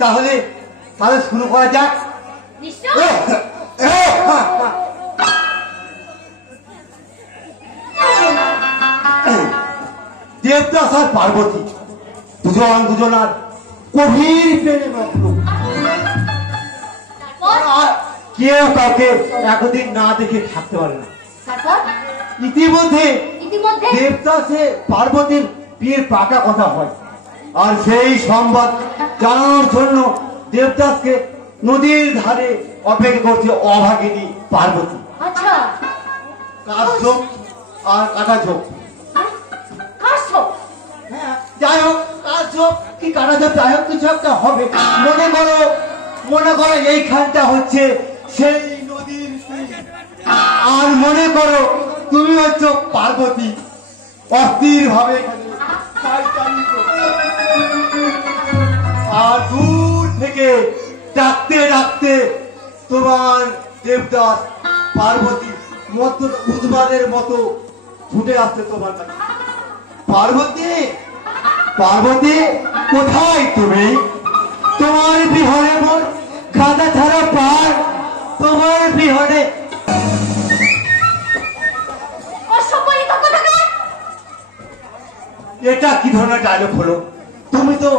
তাহলে তাহলে শুরু করা যাক। দেবদাস আর পার্বতী দুজনার গভীর প্রেমে মগ্ন। কেউ কাউকে একদিন না দেখে থাকতে পারে না। ইতিমধ্যে দেবদাসে পার্বতীর বিয়ের পাকা কথা হয়, আর সেই সংবাদ জানানোর জন্য দেবদাসকে নদীর ধারে অপেক্ষা করছে অভাগিনী পার্বতী। কাশ্যপ আর কাটাঝোপ, যাই হোক কাশ্যপ কি কাটাঝোপ যাই হোক কিছু একটা হবে। মনে করো এইখানটা হচ্ছে সেই নদীর, আর মনে করো তুমি হচ্ছ পার্বতী অস্থির ভাবে, আর দূর থেকে ডাকতে ডাকতে তোমার দেবদাস পার্বতী মতো উদ্বাদের মতো ছুটে আসছে তোমার কাছে। পার্বতী, পার্বতী কোথায় তুমি? তোমার বিহনে মোর গাদা ছাড়া পার, তোমার বিহনে। এটা কি ধরনের ডায়লগ হলো? তুমি তো